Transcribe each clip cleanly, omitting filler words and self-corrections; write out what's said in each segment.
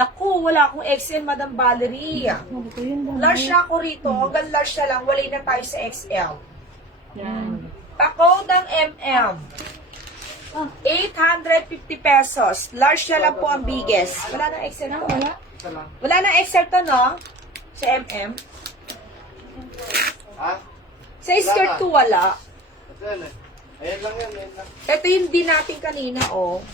Naku, wala akong XL, Madam Valerie. Large na ako rito. Hanggang large na lang. Wala na tayo sa XL. Yan. Pako ng MM. 850 pesos. Large na lang po ang biggest. Wala nang XL na? Wala? Wala nang XL to, no? Sa MM. Ha? Sa skirt to, wala. Ayan eh. Ayan lang yan, ayan lang. Ito yung din natin kanina, oh.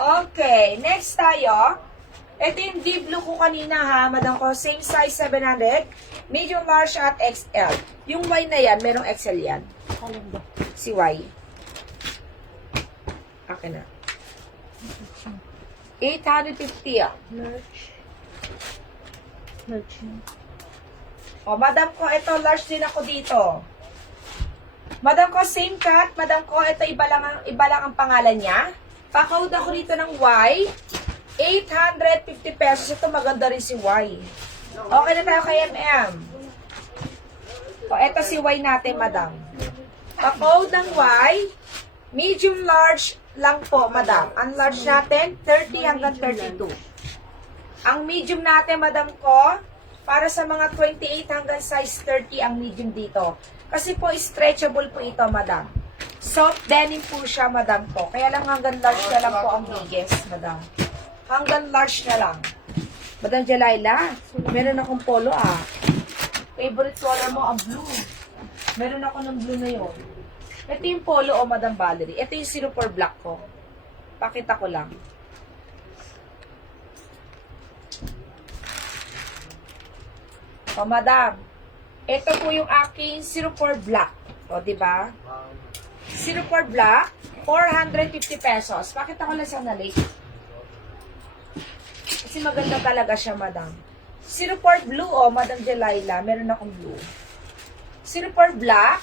Okay, next tayo. Ito yung deep blue ko kanina ha, madam ko. Same size, 700. Medium, large at XL. Yung Y na yan, merong XL yan. Si Y. Akin na. 850 ah. O, madam ko, ito, large din ako dito. Madam ko, same cut. Madam ko, ito, iba lang ang pangalan niya. Pakawad ako dito ng Y. 850 pesos. Ito, maganda rin si Y. Okay na tayo kay MM. O, ito si Y natin, madam. Pakawad ng Y. Medium large lang po, madam. Ang large natin, 30 hanggang 32. Ang medium natin, madam ko, para sa mga 28 hanggang size 30 ang medium dito. Kasi po, stretchable po ito, madam. Soft denim po siya, madam ko. Kaya lang hanggang large na lang po ang biggest, madam. Hanggang large na lang. Madam Jelaila, meron akong polo, ah. Favorite color mo, ang blue. Meron ako ng blue na yun. Ito yung polo, oh, Madam Valerie. Ito yung 04 black ko. Pakita ko lang. O, madam. Ito po yung aking 04 black. O, diba? 04 black, 450 pesos. Pakita ko lang sandali. Kasi maganda talaga siya, madam. 04 blue, o, Madam Delilah. Meron akong blue. 04 black.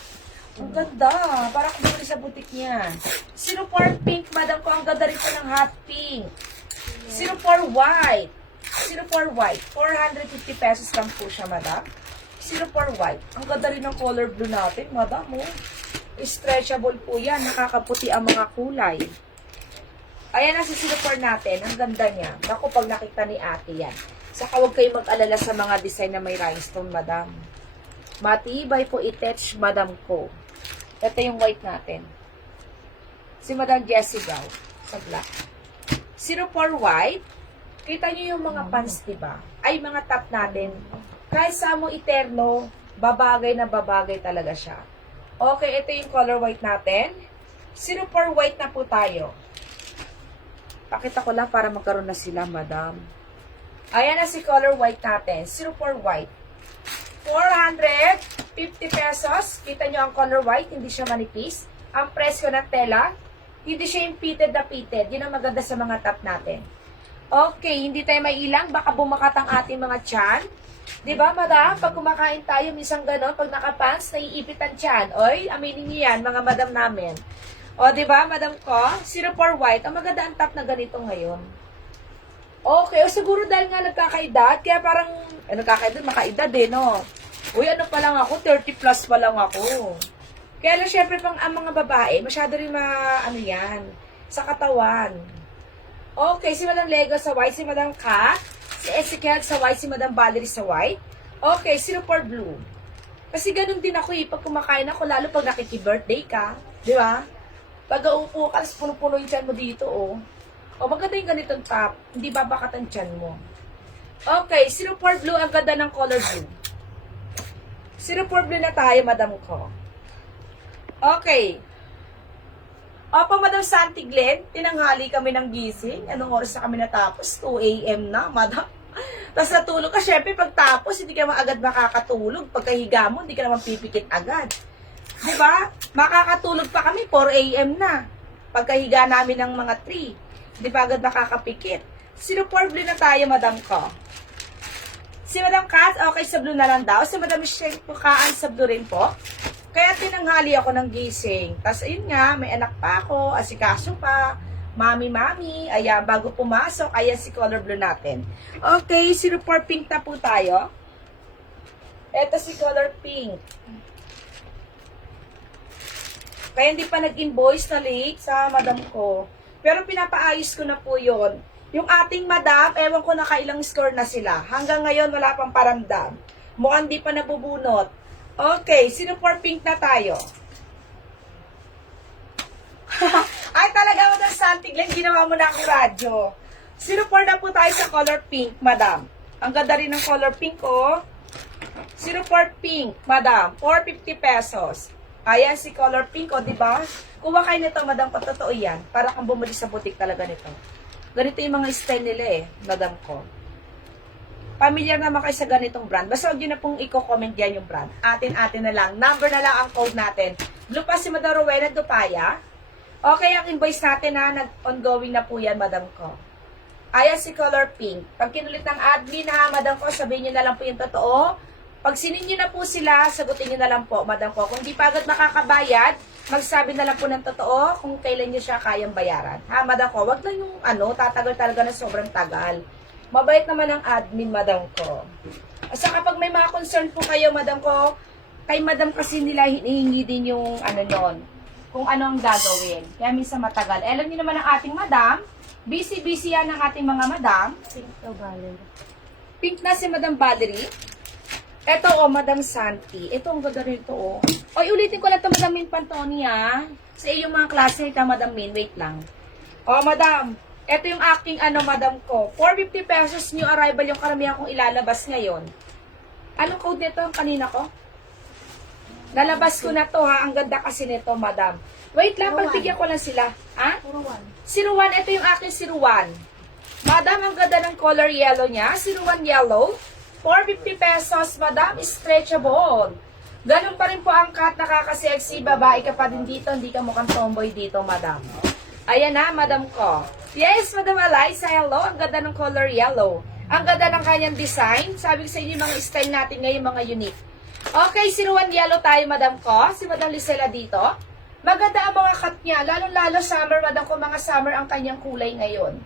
Ang ganda. Parang bumili sa butik niya. 04 pink, madam ko. Ang ganda rin po ng hot pink. 04 white. 04 white. 450 pesos lang po siya, madam. 04 white. Ang ganda rin ng color blue natin, madam. Oh. Stretchable po yan. Nakakaputi ang mga kulay. Ayan na si 04 natin. Ang ganda niya. Naku, pag nakita ni ate yan. Saka huwag kayo mag-alala sa mga design na may rhinestone, madam. Matibay po i-touch, madam ko. Ito yung white natin. Si Madam Jessie Gao sa black. 04 white. Kita nyo yung mga pants, diba? Ay, mga top natin. Kahit sa mo iterno, babagay na babagay talaga siya. Okay, ito yung color white natin. 04 white na po tayo. Pakita ko lang para magkaroon na sila, madam. Ayan na si color white natin. 04 white. 450 pesos. Kita nyo ang color white, hindi siya manipis. Ang presyo ng tela, hindi siya yung pitted na pitted. Yun ang maganda sa mga top natin. Okay, hindi tayo mailang. Baka bumakat ang ating mga tiyan. Diba, madam? Pag kumakain tayo, minsan gano'n, pag nakapants, naiipit ang tiyan. Oy, aminin niyo yan, mga madam namin. O, diba, madam ko? 04 white. Ang maganda ang top na ganito ngayon. Okay, o siguro dahil nga nagkakaedad, kaya parang, nagkakaedad, makaedad eh, no? Uy, ano pa lang ako, 30 plus pa lang ako. Kaya lang, syempre, pang ang mga babae, masyado rin ano yan, sa katawan. Okay, si Madam Lego sa white, si Madam Kat, si Ezekiel sa white, si Madam Valerie sa white. Okay, 04 blue. Kasi ganun din ako eh, pag kumakain ako, lalo pag nakiki-birthday ka, di ba? Pag uupo ka, puno-puno yung tiyan mo dito, oh. O, maganda yung ganitong top. Hindi babakat ang tiyan mo. Okay, 04 blue. Ang ganda ng color blue. 04 blue na tayo, madam ko. Okay. Opo, Madam Santi Glenn. Tinanghali kami ng gising. Anong oras na kami natapos? 2 a.m. na, madam. Tapos natulog ka. Siyempre, pagtapos, hindi ka naman agad makakatulog. Pagkahiga mo, hindi ka naman pipikit agad. Diba? Makakatulog pa kami. 4 a.m. na. Pagkahiga namin ng mga 3. Hindi pa agad nakakapikit. 04 blue na tayo, madam ko. Si Madam Kat, okay sa blue na lang daw. Si Madam Michelle Pukaan sa blue rin po. Kaya tinanghali ako ng gising. Tapos ayun nga, may anak pa ako, asikaso pa, mami. Ayan, bago pumasok, ayan si color blue natin. Okay, 04 pink na po tayo. Ito si color pink. Kaya hindi pa nag-invoice na late sa madam ko. Pero pinapaayos ko na po yon. Yung ating madam, ewan ko na kailang score na sila. Hanggang ngayon, wala pang paramdam. Mukhang di pa nabubunot. Okay, sino for pink na tayo? Ay, talaga mo na santiglan, ginawa mo na akong radyo. Sino for na po tayo sa color pink, madam? Ang ganda rin ng color pink, oh. Sino for pink, madam? 450 pesos. Ayan si color pink, oh, di ba? Kuha kayo nito, madam, kung totoo yan. Para kang bumili sa butik talaga nito. Ganito yung mga style nila eh, madam ko. Familiar naman kayo sa ganitong brand. Basta huwag nyo na pong i-comment yan yung brand. Atin-atin na lang. Number na lang ang code natin. Blue pa si Madam Rowena Dupaya. Okay, ang invoice natin ha, nag-ongoing na po yan, madam ko. Ayan si color pink. Pag kinulit ng admin ha, madam ko, sabihin nyo na lang po yung totoo. Pag sinin nyo na po sila, sagutin nyo na lang po, madam ko. Kung di pa agad makakabayad, magsabi na lang po ng totoo kung kailan nyo siya kayang bayaran. Ha, madam ko, wag lang yung tatagal talaga na sobrang tagal. Mabait naman ang admin, madam ko. At saka kapag may mga concern po kayo, madam ko, kay madam kasi nila hinihingi din yung nun, kung ano ang gagawin. Kaya minsan matagal. Alam niyo naman ang ating madam, busy-busy yan ang ating mga madam. Pink to Valerie. Pink na si Madam Valerie. Ito, oh, Madam Santi. Ito, ang ganda rin ito, oh. Oy, ulitin ko lang ito, Madam Min Pantoni, ha. Sa iyong mga klase, ito, Madam Min. Wait lang. Oh, Madam. Ito yung aking, Madam ko. 450 pesos new arrival yung karamihan kong ilalabas ngayon. Anong code nito ang kanina ko? Lalabas ko na to, ha. Ang ganda kasi nito, Madam. Wait lang, pagbigyan ko lang sila. Ha? Puro 1. Siruan, ito yung aking siruan. Madam, ang ganda ng color yellow niya. Siruan yellow. 450 pesos, madam, stretchable. Ganun pa rin po ang cut, nakaka-sexy. Babae ka pa din dito, hindi ka mukhang tomboy dito, madam. Ayan na, madam ko. Yes, Madam Eliza, hello. Ang ganda ng color yellow. Ang ganda ng kanyang design. Sabi ko sa inyo, yung mga style natin ngayon, mga unique. Okay, siruan yellow tayo, madam ko. Si Madam Lisela dito. Maganda ang mga cut niya. Lalo-lalo summer, madam ko, mga summer ang kanyang kulay ngayon.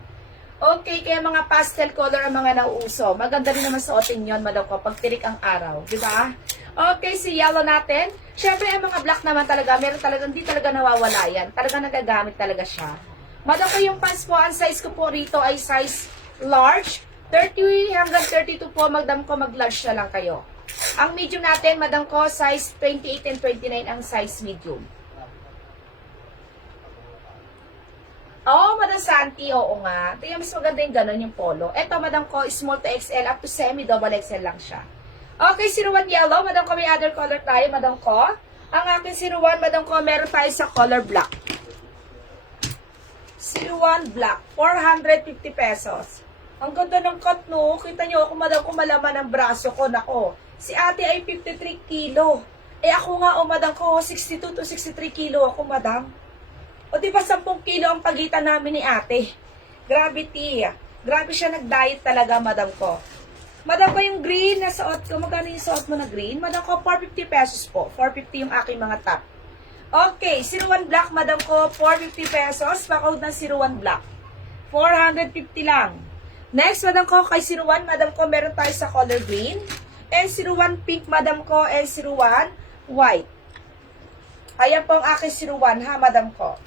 Okay, kaya mga pastel color ang mga nauuso. Maganda rin naman suotin yon, madam ko, pag tirik ang araw. Diba? Okay, si yellow natin. Siyempre, ang mga black naman talaga, meron talaga, hindi talaga nawawala yan. Talaga nagagamit talaga siya. Madam ko, yung pants po, ang size ko po rito ay size large. 30 hanggang 32 po, madam ko, mag-large na lang kayo. Ang medium natin, madam ko, size 28 and 29 ang size medium. Oh, Madam Santi, oo nga. Tingnan, mas maganda yung gano'n yung polo. Eto, madam ko, small to XL, up to semi-double XL lang siya. Okay, siruan yellow. Madam ko, may other color tayo, madam ko. Ang aking siruan, madam ko, meron tayo sa color black. Siruan black, 450 pesos. Ang ganda ng cut, no? Kita nyo ako, madam ko, malaman ang braso ko. Nako, si ate ay 53 kilo. Eh ako nga, madam ko, 62 to 63 kilo ako, madam. O diba 10 kilo ang pagitan namin ni ate. Grabe, tia. Grabe siya nag-diet talaga, madam ko. Madam ko, yung green na suot ko, magkano yung suot mo na green? Madam ko, 450 pesos po. 450 yung aking mga top. Okay, siruan black, madam ko, 450 pesos. Pakawad ng siruan black. 450 lang. Next, madam ko, kay siruan, madam ko, meron tayo sa color green. And siruan pink, madam ko, and siruan white. Ayan po ang aking siruan, ha, madam ko.